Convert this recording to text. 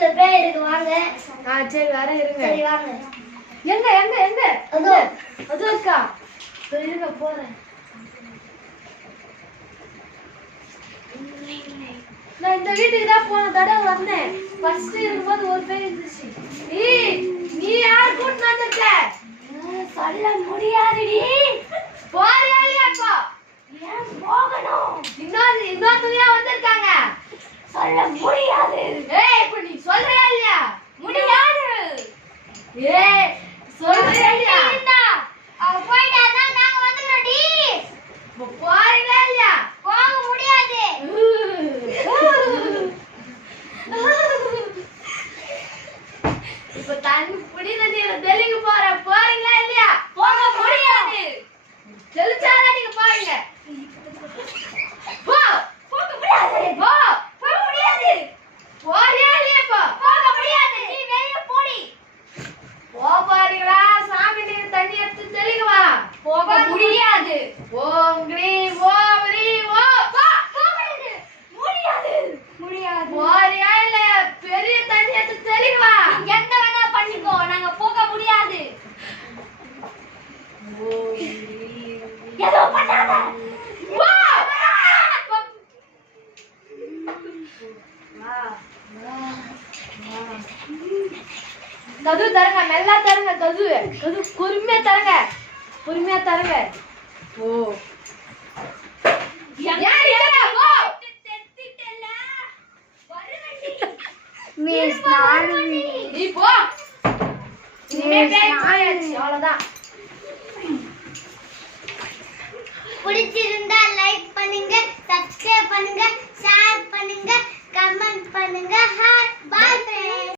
வீட்ல பேய் இருக்கு வாங்க. சரி வர இருங்க. சரி வாங்க. எங்க எங்க எங்க? அதோ அதோ இருக்கா? இருங்க போறேன். நான் இந்த வீட்டுக்கு தான் போன தடவை வந்தேன். ஃபர்ஸ்ட் இருக்கும்போது ஒரு பேய் இருந்துச்சு. நீ யார் கூட்டு வந்திருக்க? சொல்ல முடியாதுடி. போறியா இல்லையா இப்போ? ஏன் போகணும்? இன்னொருத்தரையா வந்திருக்காங்க. சொல்ல முடியாது. ஏய் இப்போ நீ சொல்றியா இல்லையா? முடியாது. ஏய் சொல்றியா இல்லையா? அவ போயிட்டானா நாங்க வந்துறோம்டி. போறீங்களா இல்லையா? போக முடியாது. இப்ப தண்ணி புடித நீர தெளிக்க போறீங்களா இல்லையா? போக முடியாது. தெளிச்சாதான் நீங்க போறீங்க. போ போக முடியாது. போ போக முடியாது. போறியா இல்லையா இப்போ? போக முடியாது. நீ வெளிய போடி. போறீங்களா? சாமி நீர் தண்ணி எடுத்து தெளிக்கவா? போக முடியாது. ஓம் கிரீம் ஓம் ரீம் ஓம் போ. போகாது. முடியாது. முடியாது. போறியா இல்லையா? பெரிய தண்ணி எடுத்து தெளிக்கவா? நீ எந்த வேணா பண்ணிக்கோ. நாங்க போக முடியாது. ஓம் கிரீம் ஏதோ பண்ணாத. போ. கது தரங்க, மெல்ல தரங்க. கது பொறுமையா தரங்க, பொறுமையா தரங்க. ஓ ஏன் நிக்கிறா? போ. தெத்திட்டல. மிஸ் நானு நீ போ. இனிமே பேய் போயாச்சு, அவ்வளவுதான். பிடிச்சிருந்தா